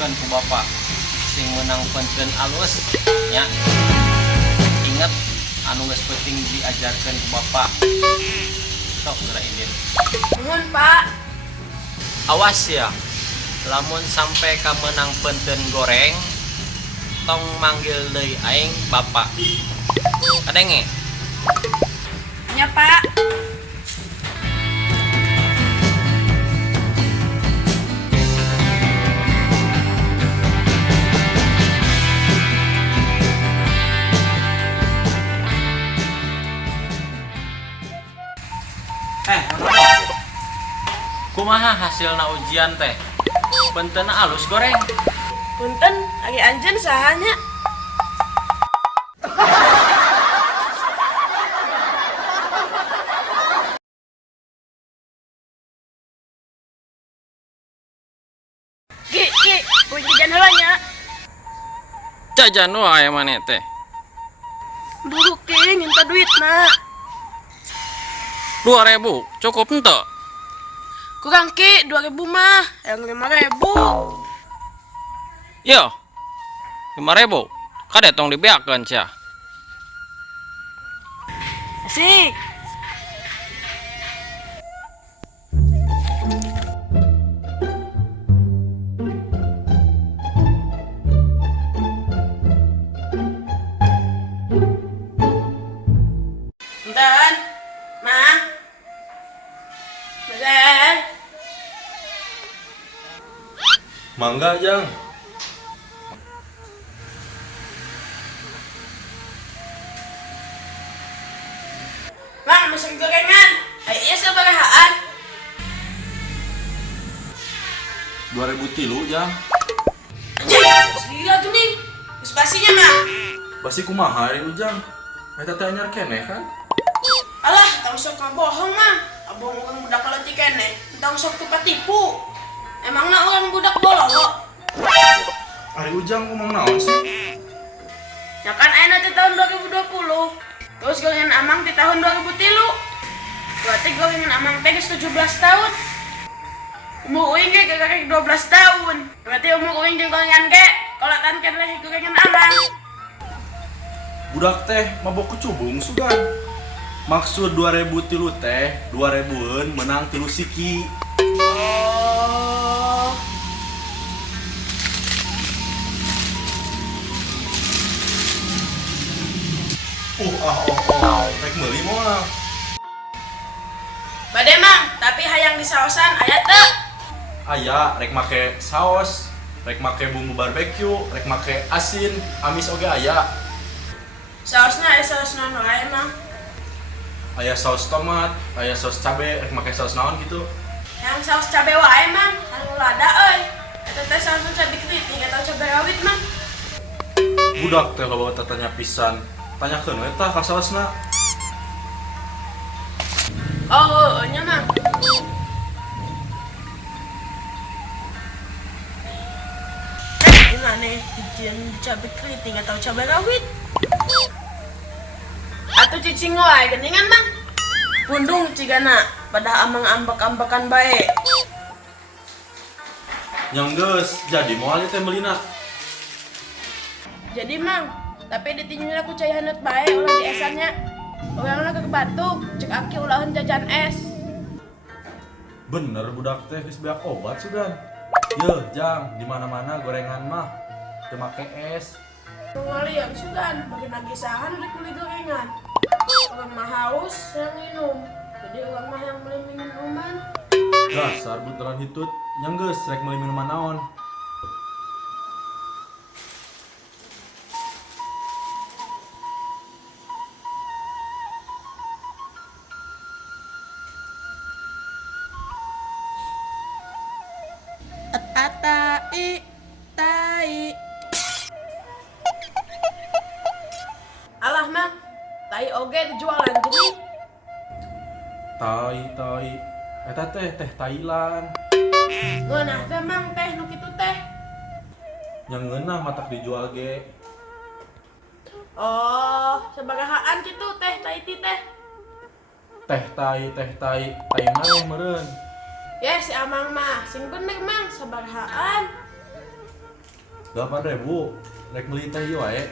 diajarkan ku bapak sing menang penten alus nya. Ingat anu geus penting diajarkan ku bapak. Sok geura Idin. Nuhun, Pak. Awas ya, lamun sampai ka menang penten goreng, tong manggil deui aing bapak. Kadenge. Ya, Pak. Kumaha hasilna ujian teh? Pentena alus goreng. Punten, lagi anjeun sahanya. Ki, kuing jajan heulanya. Jajan wae maneh teh. Dulu Ki, minta duitna. 2000 cukup henteu? Kurang Ki, 2000 mah, yang 5000. Yo, 5000. Kade tong dibeakeun cia. Asik. Punten, Mah. Bener. Mangga, Jang. Mang, masak gorengan. Iya sabarahaan. 2003, Jang. Anjing, gila tuh nih. Spasinya, Mang. Basi kumaha ari Jang? Eta teh anyar keneh kan? Alah, tang sok ngabohong mah. Abong orang budak leutik keneh. Tang sok tupat tipu. Emangna orang budak bololo. Ari Ujang ngomong naon sih? Ya kan ayeuna teh tahun 2020. Terus gorengan Amang di tahun 2003. Berarti gorengan Amang teh geus 17 tahun. Umur uing ge garek 12 tahun. Berarti umur uing jeung gorengan ge kolatan keneh gorengan Amang. Budak teh mabok kucubung sugan. Maksud 2003 teh 2000-eun menang 3 siki. Oh. Rek meuli moal. Bade Mang, tapi hayang disaosan aya teu? Aya rek make saos, rek make bumbu barbeque, rek make asin, amis oge aya. Saosna aya saos naon wae Mang. Aya saus tomat, aya saus cabe, rek make saus naon gitu. Yang saos cabe wae Mang, anu lada euy. Eta teh saos cabe kriting atau cabe rawit Mang. Budak teh loba tanya pisan. Tanyakeun we tah ka saosna. Oh, nya Mang. Gimana nih? Cabe keriting atau cabe rawit? Atau cicing wae geningan Mang. Pundung cigana pada amang ambek-ambekan bae. Yang geus jadi moal teh meulina. Jadi Mang, tapi ditinjunya aku cai haneut bae ulah di esannya. Orangna ke batuk, cek aki ulahan jajan es. Bener budak teh geus beak obat sugan. Yeuh, Jang, di mana-mana gorengan mah teu make es. Pengali yang sugan, bagi nagisahan udah beli gorengan. Orang mah haus yang minum, jadi orang mah yang beli minuman. Dasar butelan hitut, yang geus rek meuli minuman naon. Tai. Alah Mang, tai oge dijualan jadi. Tai. Eta teh Thailand. Ngeunah teh Mang teh nu kitu teh. Yang ngeunah matak dijual ge. Oh, sabarahaan kitu teh tai ti teh. Teh tai maneh meureun. Ya si Amang mah, sing bener Mang, sabarahaan. 8.000 rek beli teh ieu wae.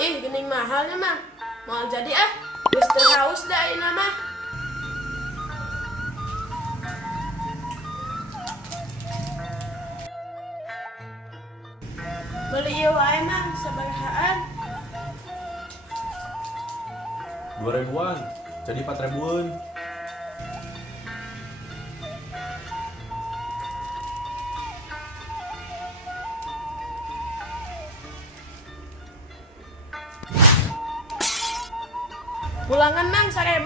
Ih, gening mahalnya mang. Mau jadi ah, geus teu haus da ayeuna mah. Beli ieu wae mang, sabarahaan? 2.000-an jadi 4.000-an. Pulangan mang 1.000.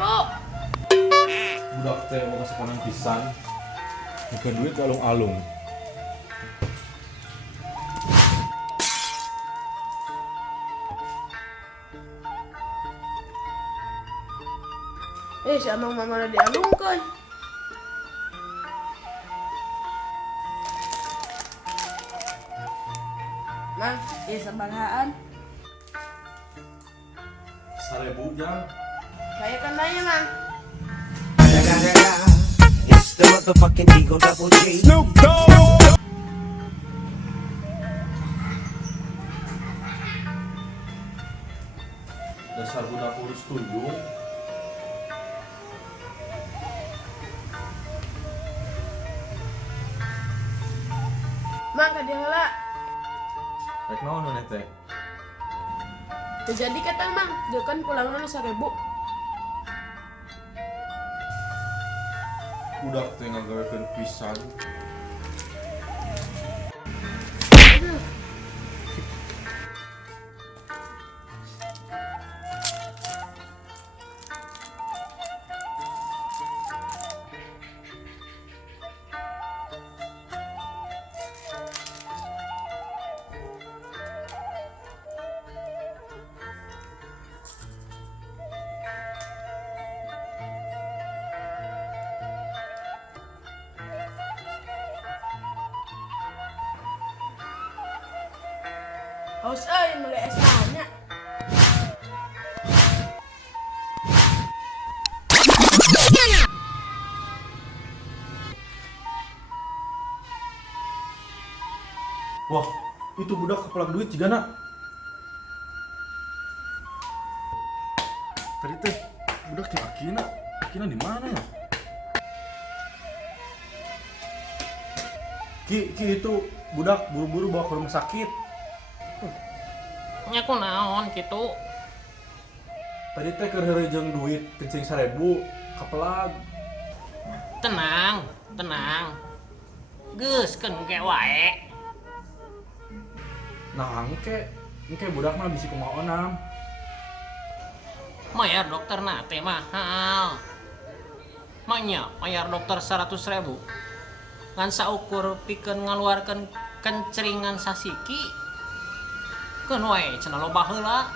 Budak teh mau kasih konang pisan. Bukan duit alung-alung. Si amang mama dialungkeun. Mang, ieu sabarahaan? 1.000 jang. Saya kan nanya mang. It's the motherfucking Eagle Double G. Dasar budak urus tunjung. Mang ka diheula. Rek naon maneh teh? Teu jadi kata mang, dia kan pulangna 1.000. Budak teh ngagawekeun pisan. Haus euy meuli es naonnya. Wah, itu budak kepelak duit jigana. Tadi teh budak teh Akina. Akina di mana ya? Ki itu budak buru-buru bawa ke rumah sakit. Nya kunaon kitu? Tadi teh keur heureujeung duit kencing 1.000 kepelag. Tenang, tenang. Geuskeun ge wae. Nah, engke budak mah bisi kumaha. Mayar dokter na teh mahal. Manya mayar dokter 100.000. Ngan saukur pikeun ngaluarkeun kencringan sasiki. Keun wae cenah loba heula.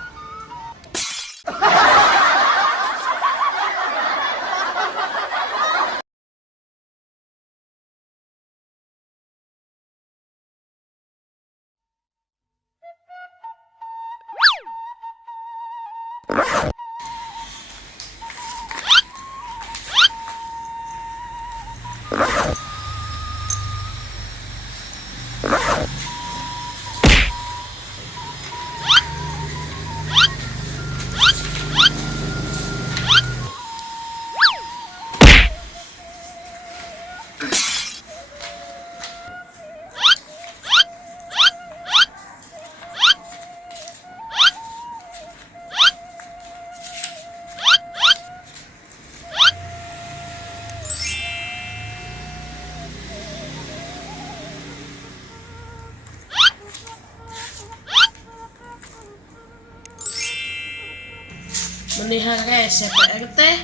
Mendingan CPR teh.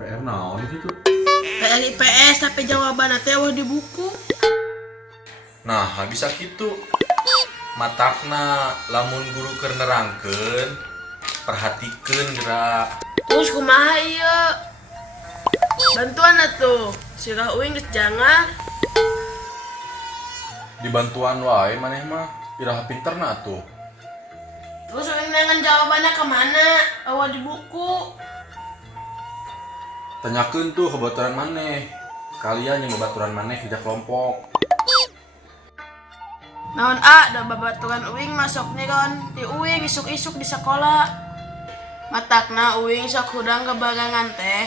PR naon gitu? PR IPS tapi jawabanna teh eueuh di buku. Nah, bisa gitu. Matakna lamun guru keur nerangkeun, perhatikeun gerak. Terus kumaha ieu? Bantuan atuh. Sirah uing geus jangar. Dibantuan wae maneh mah, iraha pinterna atuh. Terus uing nangan jawabannya kemana? Eueuh di buku. Tanyakeun tuh kebaturan maneh. Sekalian yang kebaturan maneh kerja kelompok. Naon da babaturan uing masuk nih kon. Di uing isuk-isuk di sekolah. Matakna uing sok hudang kebagangan teh.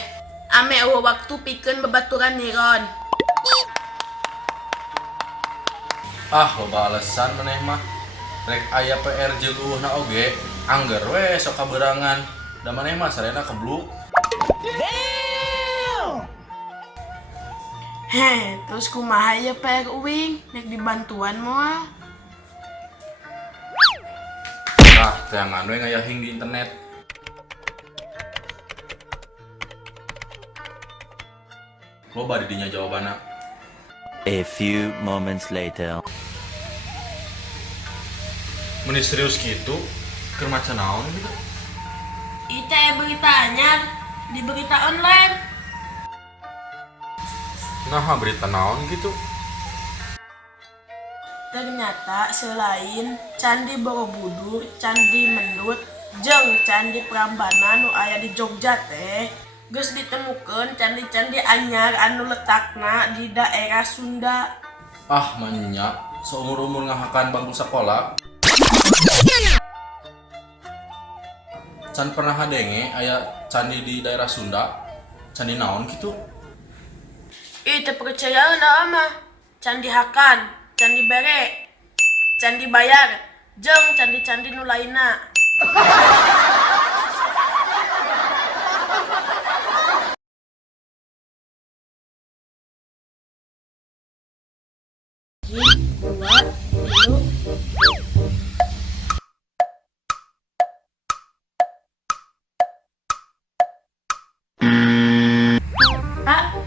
Ame eueuh waktu pikeun babaturan nih kon. Ah, loba alasan maneh mah. Rek aya PR jeung eueuhna oge, angger we sok kaberangan. Da maneh mah sarena kebluk. Heh, terus kumaha ya PR uing? Nek dibantuan moal. Nah, teangan we ngayahing di internet. Loba di dinya jawabanna. A few moments later. Mun serius gitu, keur maca naon gitu? Itu berita anyar di berita online. Nah, berita naon gitu? Ternyata selain Candi Borobudur, Candi Mendut, jeung Candi Prambanan nu aya di Jogja teh, geus ditemukeun candi-candi anyar anu letakna di daerah Sunda. Ah, manya, seumur-umur ngahakan bangku sekolah. Can pernah hadenge aya candi di daerah Sunda. Candi naon gitu? Ih, teu percaya mah. Candi Hakan, Candi Bere, Candi Bayar, jeung candi-candi nu lainna.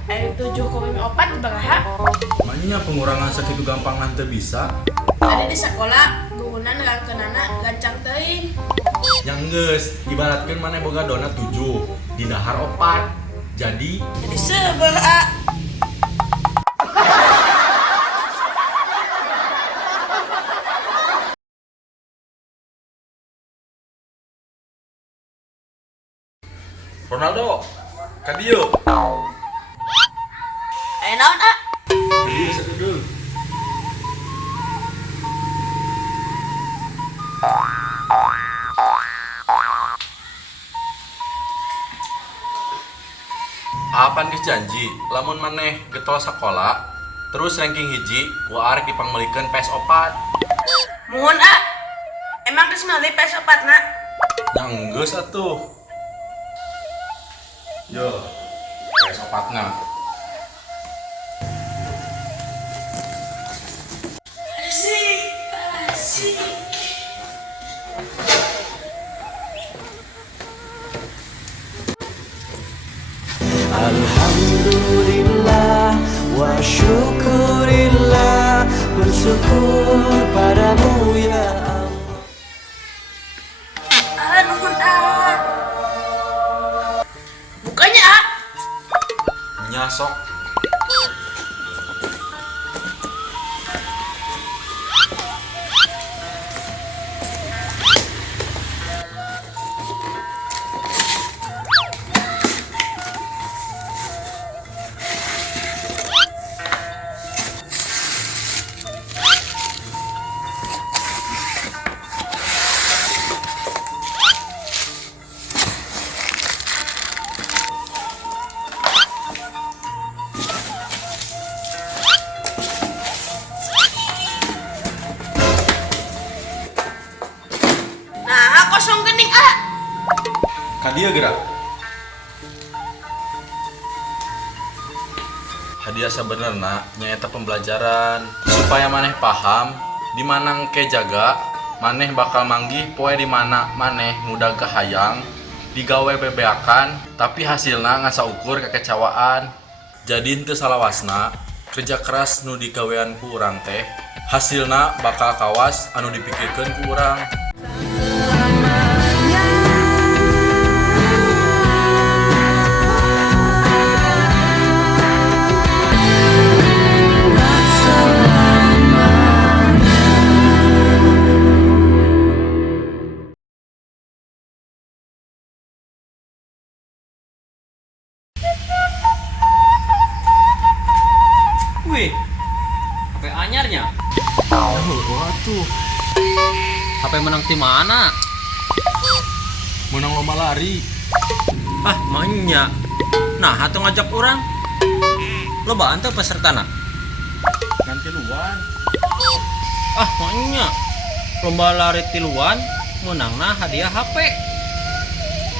Air 7,4 baraha. Manya pengurangan sakitu gampang nanti bisa. Ada di sekolah, guruna nerangkeunana gancang teuing. Yang geus, ibaratkeun maneh boga donat 7, di dahar 4. Jadi Sebeuh Ronaldo, kadieu. naon Kadieu sadudul. Apan geus janji, lamun maneh getol sakola, terus ranking hiji, ku arek dipangmelikeun PS4. Mohon emang geus meuli PS4 na? Yang geus atuh. Yo, PS4 na. Asik. Alhamdulillah wa syukurillah, bersyukur padamu ya Allah. Nuhun Bukanya Nyasok. Nah, kosong gening Hadiah gerak. Hadiah sebenarnya nyaeta pembelajaran supaya maneh paham di mana engke jaga, maneh bakal manggih poe di mana maneh mudah kahayang digawe bebeakan tapi hasilna ngasa ukur kekecewaan. Jadi henteu salawasna kerja keras nu digawean ku urang teh hasilna bakal kawas anu dipikirkeun ku urang. Wih, HP anyarnya. Oh, atuh. HP menang tim mana? Menang lomba lari. Ah, manya. Nah, atuh ngajak orang. Lobaan teh pesertana. Nanti luan. Ah, manya. Lomba lari tiluan menangna hadiah HP.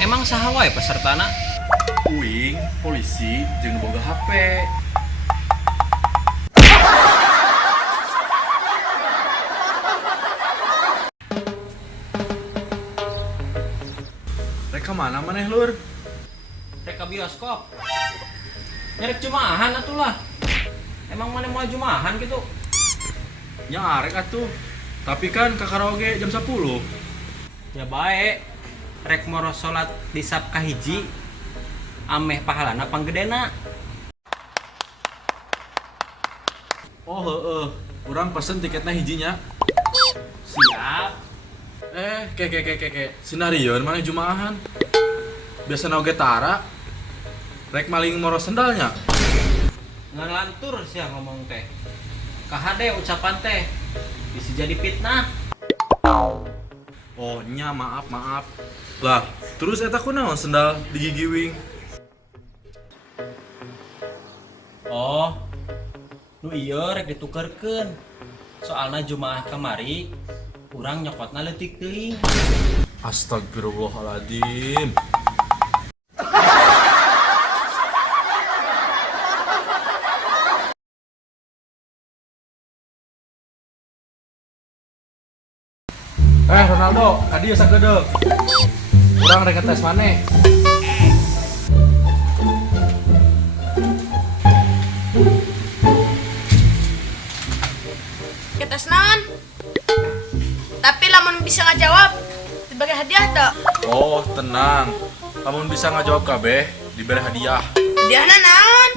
Emang saha wae pesertana? Uing, polisi, jeung boga HP. Reka mana maneh lur? Reka bioskop. Nyerek jumahan atulah. Emang mana mau jumahan gitu? Nya arek atuh. Tapi kan ka karaoke jam 10. Ya baik. Rek moro salat di sab kahiji. Ameh pahalana panggedena. Oh heeh, urang pesen tiketnya hijinya. Siap. Ke. Sinarion mana jumaahan? Biasa oge tara. Rek maling moro sendalnya. Ngelantur sih ngomong teh. Kahade ucapan teh. Bisa jadi fitnah. Oh nya maaf. Lah, terus eta kunaon sendal di gigi wing? Oh. Nu ieu rek ditukerkeun. Soalna jumaah kamari urang nyokotna leutik teuing. Astagfirullahaladzim. Ronaldo, kadieu sagedeg. Urang rek tes maneh. Kita naon? Tapi lamun bisa ngajawab dibagi hadiah tak? Oh, tenang. Lamun bisa ngajawab kabeh, diberi hadiah. Hadiahna naon?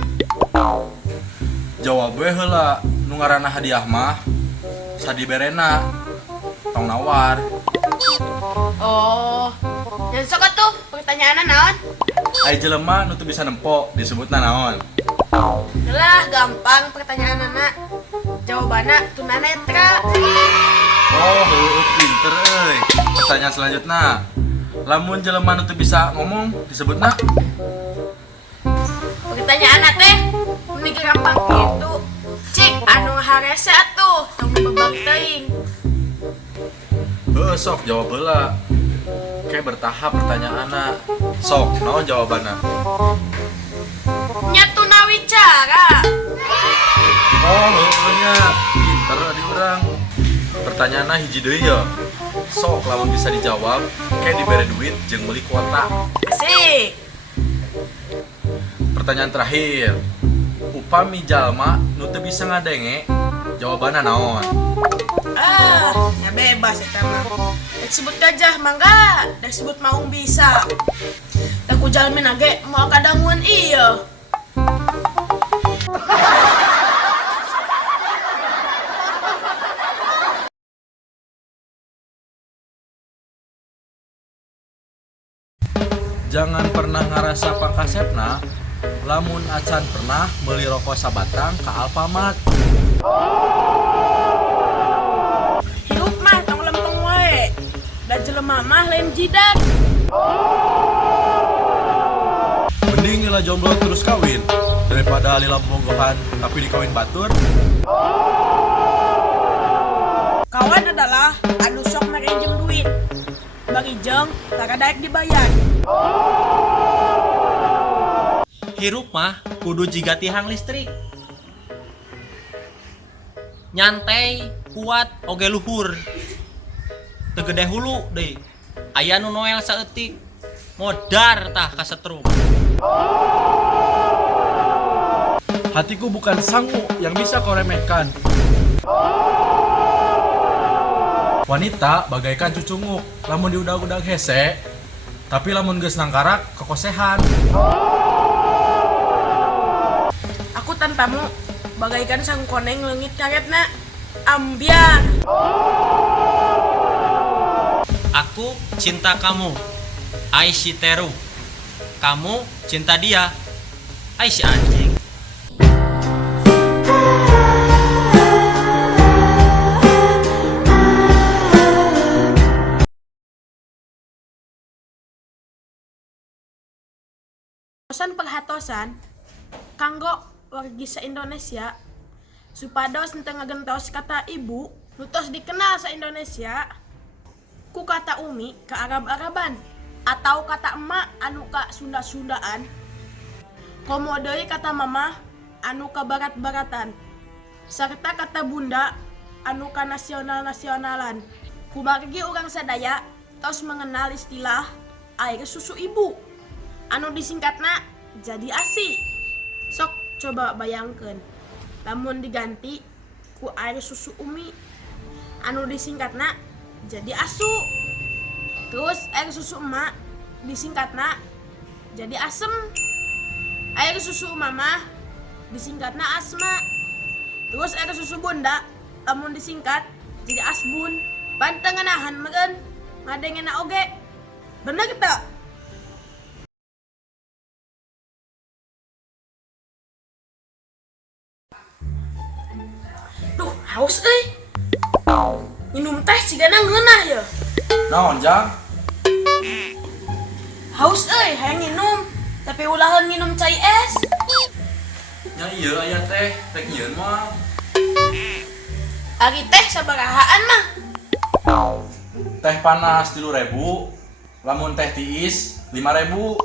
Jawab we heula, nu ngaranna hadiah mah sadiberena. Tong nawar. Oh, yang sok atuh pertanyaanna naon? Ai jelema nu teu bisa nempo disebutna naon? Lah gampang pertanyaanna. Jawabanna tunanetra. Oh, heueuh pinter euy. Pertanyaan selanjutnya. Lamun jelema nu teu bisa ngomong disebutna? Pertanyaanna teh mending gampang gitu. Cik anu harese atuh, tong bebag teuing. Heueuh sok jawab heula. Kayak bertahap pertanyaanna. Sok, naon jawabanna? Nya tunawicara. Oh, heueuh nya. Pinter di urang. Pertanyaanna hiji deui ya. Sok lamun bisa dijawab, kayak diberi duit jeung meuli kuota. Asik. Pertanyaan terakhir. Upami jalma nu teu bisa ngadenge, jawabanna naon? Ya bebas eta mah. Dek sebut gajah mangga, dek sebut maung bisa. Daku jalmin age mau kadanguan iya. Jangan pernah ngarasa pangkasepna, lamun acan pernah beli rokok sabatang ke Alfamart. Hirup mah tong lempeng wae. Da jelema mah lain jidat. Mending lila jomblo terus kawin daripada lila bogohan tapi dikawin batur. Kawan adalah anu sok merenjem duit. Bagi jeng, tak daek dibayar. Hirup mah kudu jiga tihang listrik. Nyantai, kuat, oge luhur. Teu gede hulu deui. Aya nu noel saeutik. Modar tah kasetrum. Hatiku bukan sangu yang bisa kau remehkan. Wanita bagaikan cucunguk, lamun diudag-udag hese, tapi lamun geus nangkarak kekosehan. Aku tanpamu bagaikan sang koneng leungit karetna ambiar. Aku cinta kamu, Aishiteru. Kamu cinta dia, Aishi anjing. perhatosan kanggo wargi sa Indonesia supados ente ngagentos kata ibu nutos dikenal sa Indonesia ku kata umi ke Arab-Araban atau kata emak anu ka Sunda-Sundaan komo deui kata mama anu ka Barat-Baratan serta kata bunda anu ka nasional-nasionalan kumargi urang sadaya tos mengenal istilah air susu ibu anu disingkatna jadi ASI. Sok coba bayangkeun lamun diganti ku air susu umi anu disingkatna jadi ASU. Terus air susu emak disingkatna jadi asem. Air susu mama disingkatna asma. Terus air susu bunda lamun disingkat jadi asbun. Pantengenahan meureun ngadengena oge. Bener teu? Duh, haus euy. Minum teh sigana ngeunah ya. Naon Jang? Haus euy, hayang minum. Tapi ulahan minum cai es. Ya iya aya teh, teh nyieun moal. Ari teh sabarahaan mah. Teh panas 3.000, lamun teh tiis 5.000.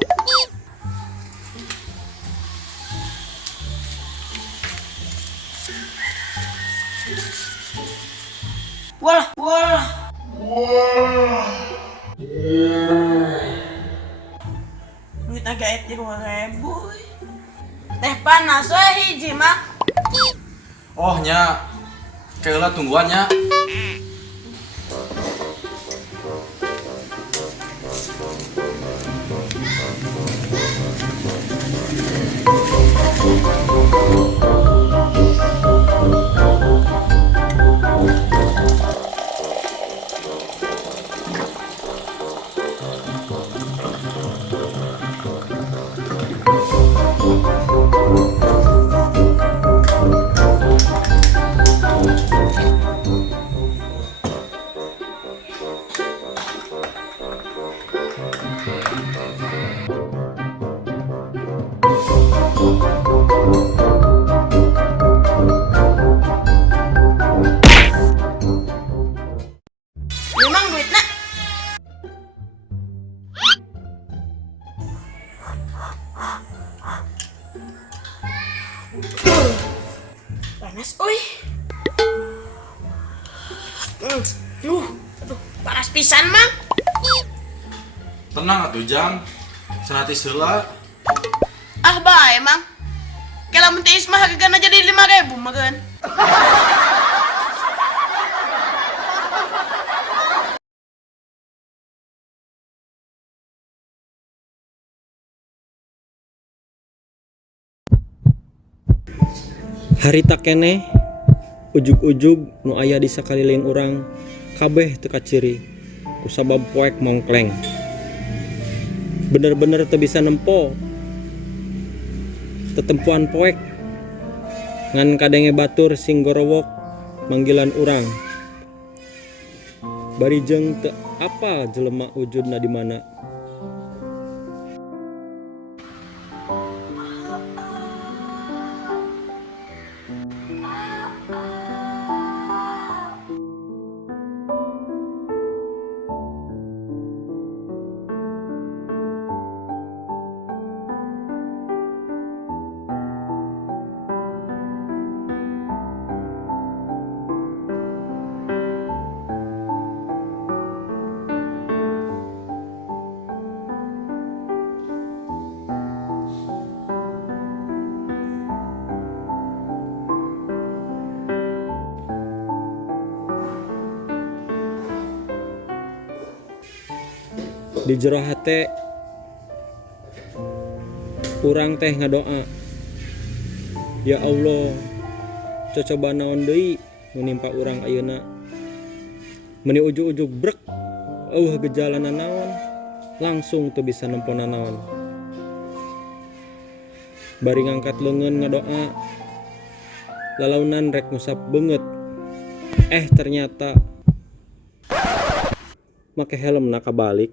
Walah. Duit agak 2.000. Teh panas we hiji mah. Oh nya, keula tungguan nya. Memang duitna. Panas euy. Aduh, panas pisan mah. Tenang atuh Jang, senatis heula. Ah bae emang. Kela mun tiis mah hargana jadi 5.000 meureun. Harita keneh ujug-ujug nu aya di sakaliling urang kabeh teu kaciri kusabab poek mongkleng. Bener-bener teu bisa nempo tetempuan poek ngan kadenge batur sing gorowok manggilan urang. Bari jeung teu apa jelema wujudna di mana. Di jero hate urang teh ngadoa, ya Allah cocoba naon deui nu nimpa urang ayeuna. Meni ujug-ujug brek gejalana naon langsung teu bisa nempona naon. Bari ngangkat leungeun ngadoa lalaunan rek ngusap beungeut, ternyata make helmna kabalik.